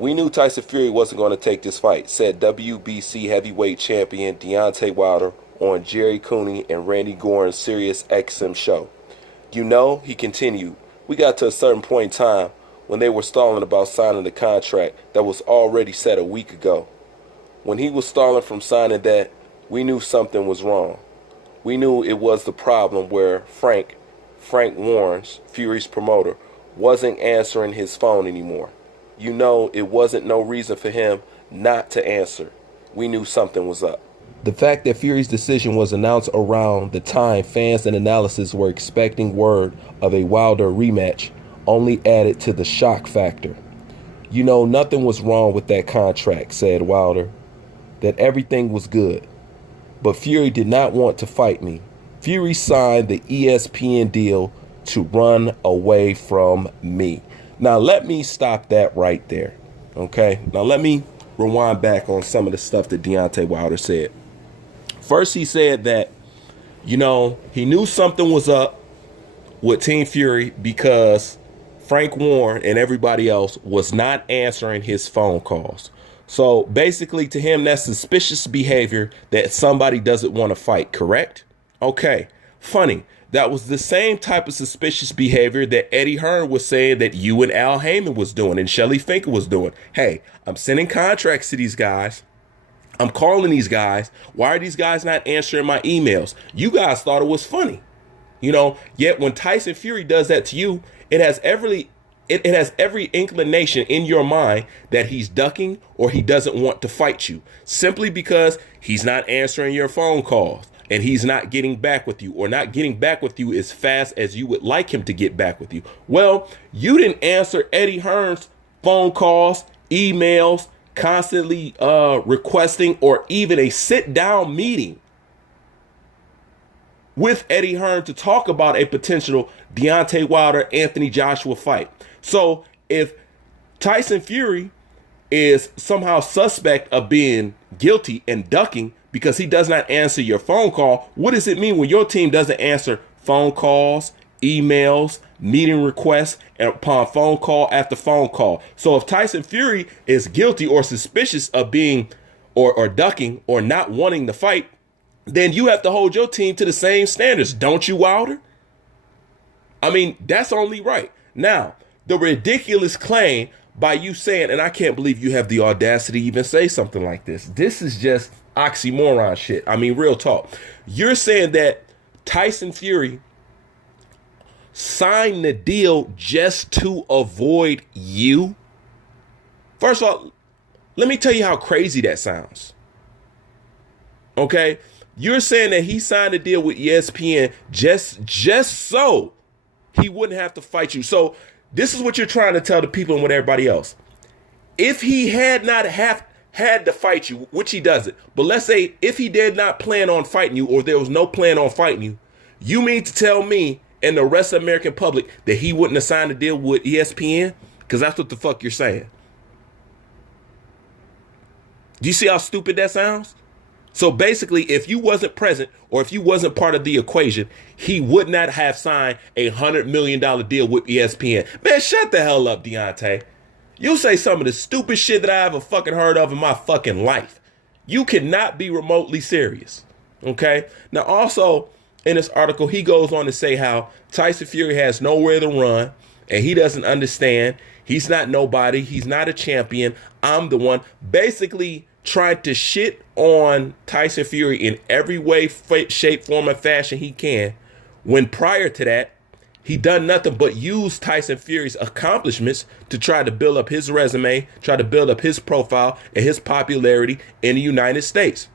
We knew Tyson Fury wasn't going to take this fight, said WBC heavyweight champion Deontay Wilder on Jerry Cooney and Randy Goren's Sirius XM show. You know, he continued, we got to a certain point in time when they were stalling about signing the contract that was already set a week ago. When he was stalling from signing that, we knew something was wrong. We knew it was the problem where Frank Warren, Fury's promoter, wasn't answering his phone anymore. You know, it wasn't no reason for him not to answer. We knew something was up. The fact that Fury's decision was announced around the time fans and analysts were expecting word of a Wilder rematch only added to the shock factor. You know, nothing was wrong with that contract, said Wilder, that everything was good. But Fury did not want to fight me. Fury signed the ESPN deal to run away from me. Now, let me stop that right there, okay? Now, let me rewind back on some of the stuff that Deontay Wilder said. First, he said that, you know, he knew something was up with Team Fury because Frank Warren and everybody else was not answering his phone calls. So, basically, to him, that's suspicious behavior that somebody doesn't want to fight, correct? Okay, funny. That was the same type of suspicious behavior that Eddie Hearn was saying that you and Al Heyman was doing and Shelly Finkel was doing. Hey, I'm sending contracts to these guys. I'm calling these guys. Why are these guys not answering my emails? You guys thought it was funny. You know, yet when Tyson Fury does that to you, it has every inclination in your mind that he's ducking or he doesn't want to fight you simply because he's not answering your phone calls. And he's not getting back with you or not getting back with you as fast as you would like him to get back with you. Well, you didn't answer Eddie Hearn's phone calls, emails, constantly requesting or even a sit-down meeting with Eddie Hearn to talk about a potential Deontay Wilder-Anthony Joshua fight. So if Tyson Fury is somehow suspect of being guilty and ducking, because he does not answer your phone call, what does it mean when your team doesn't answer phone calls, emails, meeting requests, and upon phone call after phone call? So if Tyson Fury is guilty or suspicious of being or ducking or not wanting to fight, then you have to hold your team to the same standards, don't you, Wilder? I mean, that's only right. Now, the ridiculous claim by you saying, and I can't believe you have the audacity to even say something like this. This is just oxymoron shit. I mean, real talk. You're saying that Tyson Fury signed the deal just to avoid you? First of all, let me tell you how crazy that sounds. Okay? You're saying that he signed a deal with ESPN just so he wouldn't have to fight you. So this is what you're trying to tell the people and with everybody else. If he had not had to fight you, which he doesn't, but let's say if he did not plan on fighting you or there was no plan on fighting you, you mean to tell me and the rest of the American public that he wouldn't have signed a deal with ESPN? Because that's what the fuck you're saying. Do you see how stupid that sounds? So basically, if you wasn't present or if you wasn't part of the equation, he would not have signed $100 million deal with ESPN. Man, shut the hell up, Deontay. You say some of the stupid shit that I ever fucking heard of in my fucking life. You cannot be remotely serious. Okay? Now, also, in this article, he goes on to say how Tyson Fury has nowhere to run and he doesn't understand. He's not nobody. He's not a champion. I'm the one. Basically trying to shit on Tyson Fury in every way, shape, form, and fashion he can, when prior to that, he done nothing but use Tyson Fury's accomplishments to try to build up his resume, try to build up his profile and his popularity in the United States.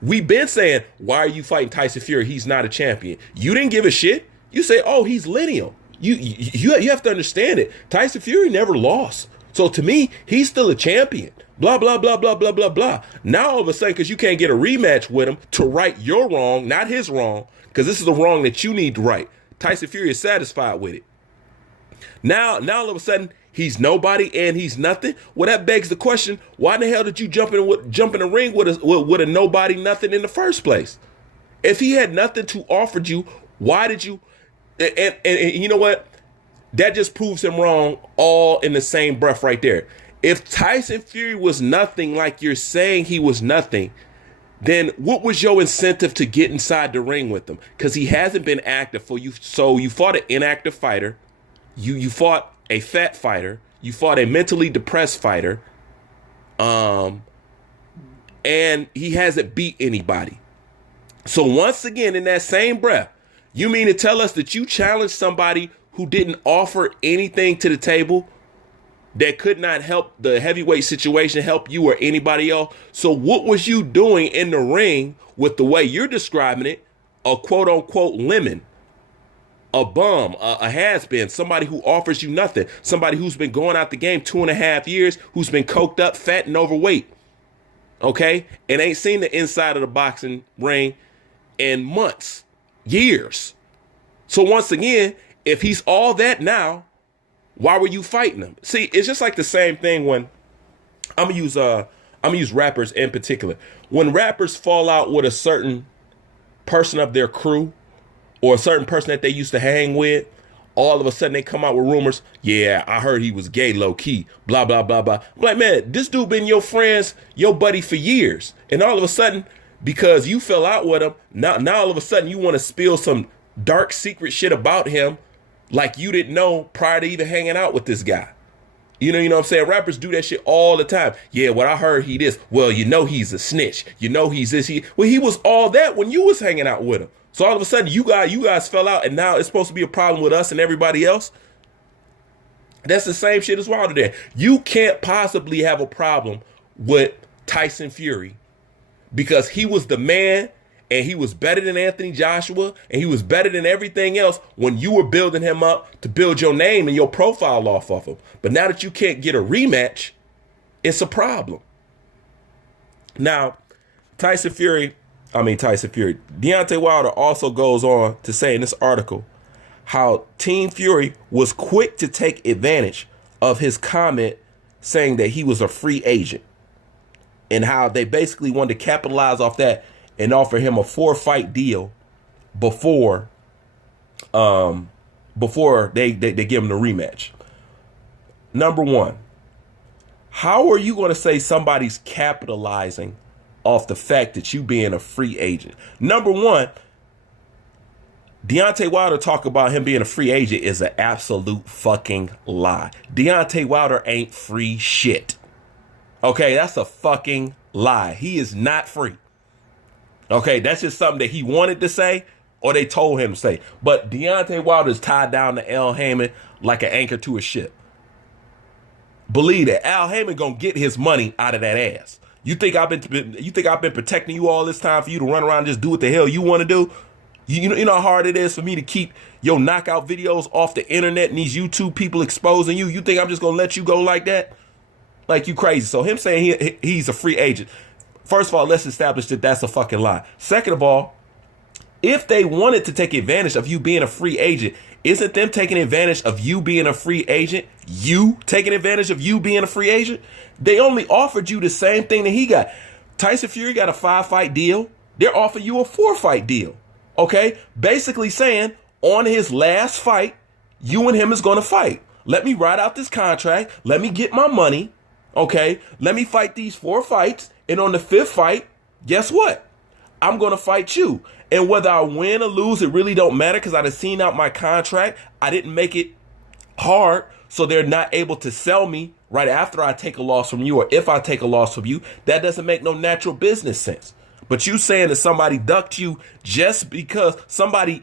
We've been saying, why are you fighting Tyson Fury? He's not a champion. You didn't give a shit. You say, oh, he's lineal. You have to understand it. Tyson Fury never lost. So to me, he's still a champion. Blah, blah, blah, blah, blah, blah, blah. Now all of a sudden, because you can't get a rematch with him to right your wrong, not his wrong, because this is the wrong that you need to right. Tyson Fury is satisfied with it. Now all of a sudden, he's nobody and he's nothing. Well, that begs the question, why the hell did you jump in the ring with a nobody, nothing in the first place? If he had nothing to offer you, why did you? And you know what? That just proves him wrong all in the same breath right there. If Tyson Fury was nothing like you're saying he was nothing, then what was your incentive to get inside the ring with him? Because he hasn't been active for you. So you fought an inactive fighter. You fought a fat fighter. You fought a mentally depressed fighter. And he hasn't beat anybody. So once again, in that same breath, you mean to tell us that you challenged somebody who didn't offer anything to the table, that could not help the heavyweight situation, help you or anybody else? So what was you doing in the ring with the way you're describing it, a quote unquote lemon, a bum, a has-been, somebody who offers you nothing, somebody who's been going out the game 2.5 years, who's been coked up, fat and overweight, okay, and ain't seen the inside of the boxing ring in months, years. So once again, if he's all that now, why were you fighting him? See, it's just like the same thing when I'm gonna use rappers in particular. When rappers fall out with a certain person of their crew or a certain person that they used to hang with, all of a sudden they come out with rumors. Yeah, I heard he was gay low key, blah, blah, blah, blah. I'm like, man, this dude been your friends, your buddy for years. And all of a sudden, because you fell out with him, now all of a sudden you want to spill some dark secret shit about him like you didn't know prior to even hanging out with this guy. You know what I'm saying? Rappers do that shit all the time. Yeah, what I heard he this. Well, you know he's a snitch. You know he's this. Well, he was all that when you was hanging out with him. So all of a sudden you guys fell out, and now it's supposed to be a problem with us and everybody else. That's the same shit as Wilder did. You can't possibly have a problem with Tyson Fury because he was the man. And he was better than Anthony Joshua, and he was better than everything else when you were building him up to build your name and your profile off of him. But now that you can't get a rematch, it's a problem. Now, Deontay Wilder also goes on to say in this article how Team Fury was quick to take advantage of his comment saying that he was a free agent, and how they basically wanted to capitalize off that and offer him a 4-fight deal before they give him the rematch. Number one, how are you going to say somebody's capitalizing off the fact that you being a free agent? Number one, Deontay Wilder talk about him being a free agent is an absolute fucking lie. Deontay Wilder ain't free shit. Okay, that's a fucking lie. He is not free. Okay, that's just something that he wanted to say or they told him to say. But Deontay Wilder is tied down to Al Heyman like an anchor to a ship. Believe that. Al Heyman gonna get his money out of that ass. You think I've been protecting you all this time for you to run around and just do what the hell you want to do? You know how hard it is for me to keep your knockout videos off the internet and these YouTube people exposing you? You think I'm just gonna let you go like that? Like you crazy. So him saying he's a free agent. First of all, let's establish that that's a fucking lie. Second of all, if they wanted to take advantage of you being a free agent, isn't them taking advantage of you being a free agent? You taking advantage of you being a free agent? They only offered you the same thing that he got. Tyson Fury got a 5-fight deal. They're offering you a 4-fight deal. Okay? Basically saying on his last fight, you and him is going to fight. Let me ride out this contract. Let me get my money. Okay? Let me fight these 4 fights. And on the 5th fight, guess what? I'm going to fight you. And whether I win or lose, it really don't matter because I done seen out my contract. I didn't make it hard, so they're not able to sell me right after I take a loss from you or if I take a loss from you. That doesn't make no natural business sense. But you saying that somebody ducked you just because somebody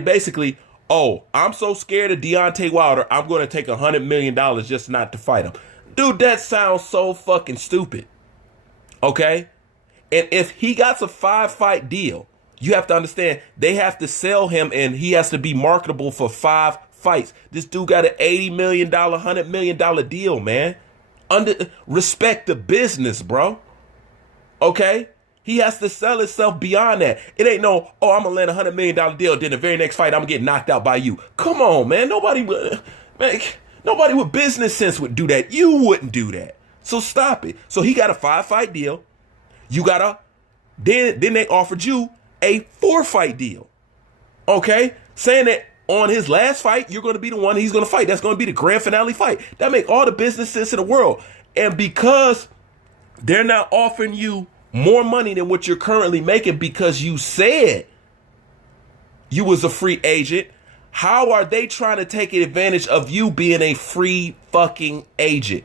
basically, oh, I'm so scared of Deontay Wilder, I'm going to take $100 million just not to fight him. Dude, that sounds so fucking stupid. Okay? And if he got a 5-fight deal, you have to understand they have to sell him and he has to be marketable for 5 fights. This dude got an $80 million, $100 million deal, man. Respect the business, bro. Okay? He has to sell himself beyond that. It ain't no, oh, I'm going to land a $100 million deal, then the very next fight I'm going to get knocked out by you. Come on, man. Nobody with business sense would do that. You wouldn't do that. So stop it. So he got a 5-fight deal. You got then they offered you a 4-fight deal. Okay? Saying that on his last fight, you're going to be the one he's going to fight. That's going to be the grand finale fight. That make all the business sense in the world. And because they're not offering you more money than what you're currently making because you said you was a free agent, how are they trying to take advantage of you being a free fucking agent?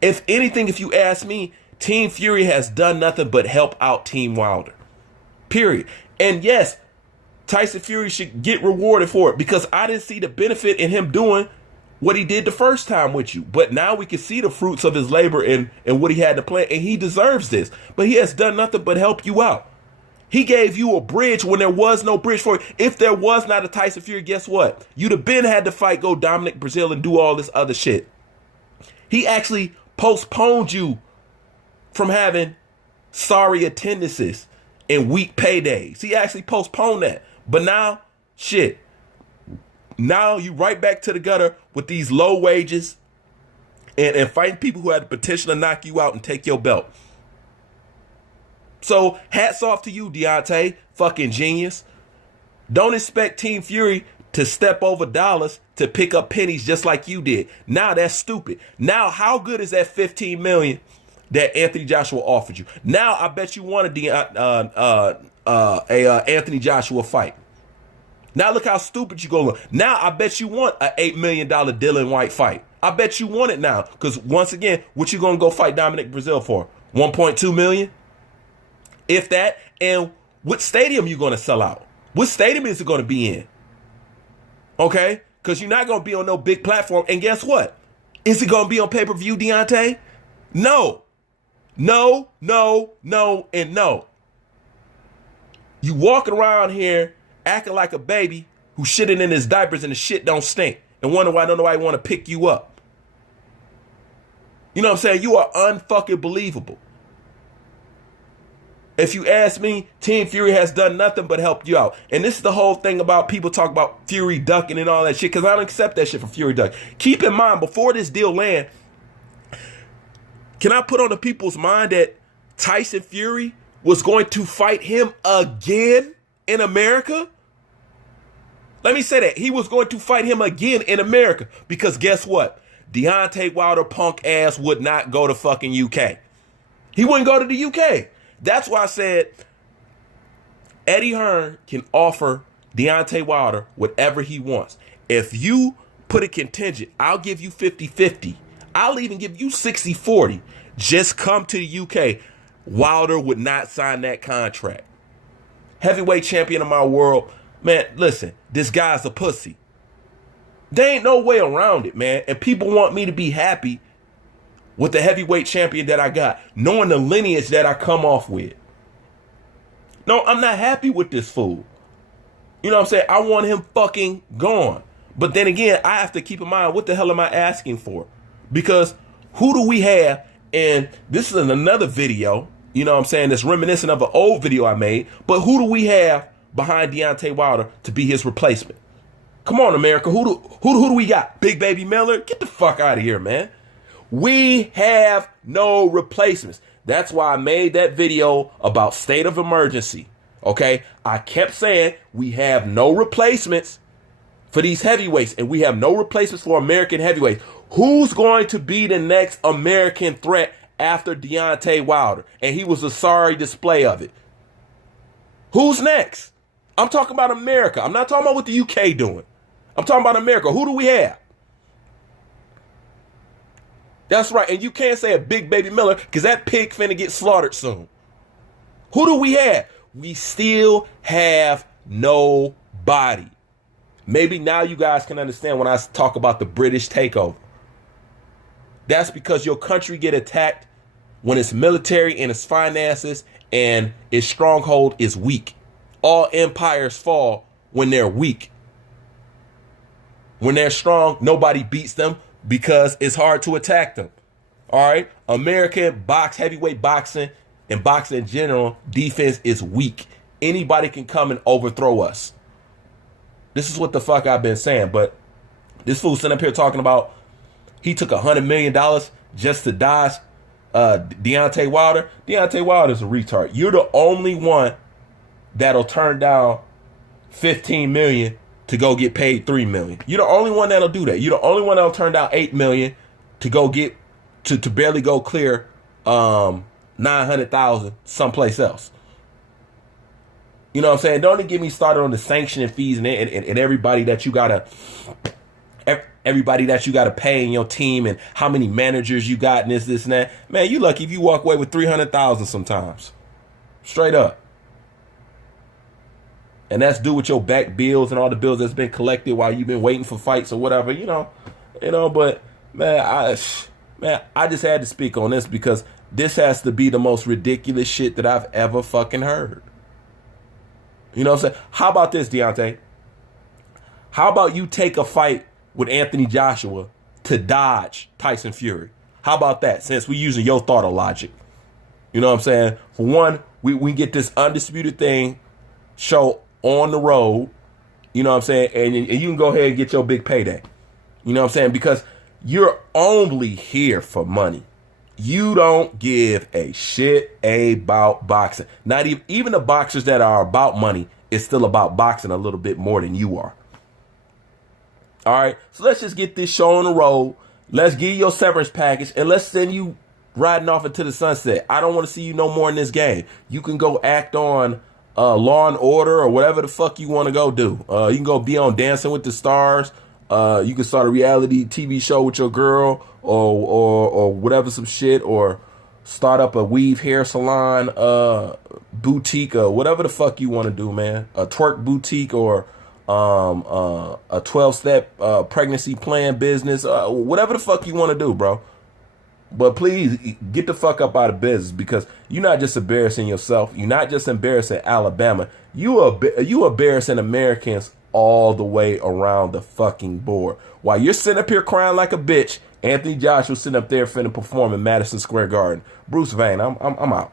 If anything, if you ask me, Team Fury has done nothing but help out Team Wilder. Period. And yes, Tyson Fury should get rewarded for it because I didn't see the benefit in him doing what he did the first time with you. But now we can see the fruits of his labor and what he had to play, and he deserves this. But he has done nothing but help you out. He gave you a bridge when there was no bridge for it. If there was not a Tyson Fury, guess what? You'd have been had to fight, go Dominic Brazil and do all this other shit. He actually postponed you from having sorry attendances and weak paydays. He actually postponed that. But now, shit. Now you right back to the gutter with these low wages and fighting people who had the potential to knock you out and take your belt. So hats off to you, Deontay. Fucking genius. Don't expect Team Fury to step over dollars to pick up pennies just like you did. Now that's stupid. Now how good is that $15 million that Anthony Joshua offered you? Now I bet you wanted Anthony Joshua fight. Now look how stupid you go look. Now I bet you want an $8 million Dylan White fight. I bet you want it now. Because once again, what you going to go fight Dominic Brazil for? 1.2 million? If that. And what stadium you going to sell out? What stadium is it going to be in? Okay? Because you're not going to be on no big platform. And guess what? Is it going to be on pay-per-view, Deontay? No. No, no, no, and no. You walking around here acting like a baby who's shitting in his diapers and the shit don't stink and wonder why nobody want to pick you up. You know what I'm saying? You are unfucking believable. If you ask me, Team Fury has done nothing but help you out. And this is the whole thing about people talk about Fury ducking and all that shit, because I don't accept that shit from Fury duck. Keep in mind, before this deal land, can I put on the people's mind that Tyson Fury was going to fight him again in America? Let me say that. He was going to fight him again in America because guess what? Deontay Wilder punk ass would not go to fucking UK. He wouldn't go to the UK. That's why I said Eddie Hearn can offer Deontay Wilder whatever he wants. If you put a contingent, I'll give you 50-50. I'll even give you 60-40. Just come to the UK. Wilder would not sign that contract. Heavyweight champion of my world. Man, listen, this guy's a pussy. There ain't no way around it, man. And people want me to be happy with the heavyweight champion that I got, knowing the lineage that I come off with. No, I'm not happy with this fool. You know what I'm saying? I want him fucking gone. But then again, I have to keep in mind, what the hell am I asking for? Because who do we have? And this is another video, you know what I'm saying, that's reminiscent of an old video I made. But who do we have behind Deontay Wilder to be his replacement? Come on, America. Who do we got? Big Baby Miller? Get the fuck out of here, man. We have no replacements. That's why I made that video about state of emergency. Okay? I kept saying we have no replacements for these heavyweights, and we have no replacements for American heavyweights. Who's going to be the next American threat after Deontay Wilder? And he was a sorry display of it. Who's next? I'm talking about America. I'm not talking about what the UK doing. I'm talking about America. Who do we have? That's right. And you can't say a Big Baby Miller because that pig finna get slaughtered soon. Who do we have? We still have nobody. Maybe now you guys can understand when I talk about the British takeover. That's because your country get attacked when its military and its finances and its stronghold is weak. All empires fall when they're weak. When they're strong, nobody beats them because it's hard to attack them. All right? American heavyweight boxing and boxing in general, defense is weak. Anybody can come and overthrow us. This is what the fuck I've been saying. But this fool sitting up here talking about he took $100 million just to dodge Deontay Wilder. Deontay Wilder is a retard. You're the only one that'll turn down $15 million to go get paid $3 million. You're the only one that'll do that. You're the only one that'll turn down $8 million to go get to barely go clear 900,000 someplace else. You know what I'm saying? Don't even get me started on the sanctioning fees and everybody that you gotta pay in your team and how many managers you got and this and that. Man, you lucky if you walk away with 300,000 sometimes. Straight up. And that's due with your back bills and all the bills that's been collected while you've been waiting for fights or whatever, but man, I just had to speak on this because this has to be the most ridiculous shit that I've ever fucking heard. You know what I'm saying? How about this, Deontay? How about you take a fight with Anthony Joshua to dodge Tyson Fury? How about that, since we're using your thought of logic? You know what I'm saying? For one, we get this undisputed thing show on the road, you know what I'm saying? And you can go ahead and get your big payday. You know what I'm saying? Because you're only here for money. You don't give a shit about boxing. Not even the boxers that are about money is still about boxing a little bit more than you are. All right, so let's just get this show on the road. Let's give you your severance package and let's send you riding off into the sunset. I don't want to see you no more in this game. You can go act on Law and Order or whatever the fuck you want to go do. You can go be on Dancing with the Stars. You can start a reality TV show with your girl or whatever, some shit, or start up a weave hair salon boutique or whatever the fuck you want to do, man. A twerk boutique or a 12-step pregnancy plan business, whatever the fuck you want to do, bro. But please get the fuck up out of business, because you're not just embarrassing yourself. You're not just embarrassing Alabama. You embarrassing Americans all the way around the fucking board. While you're sitting up here crying like a bitch, Anthony Joshua sitting up there finna perform in Madison Square Garden. Bruce Vane, I'm out.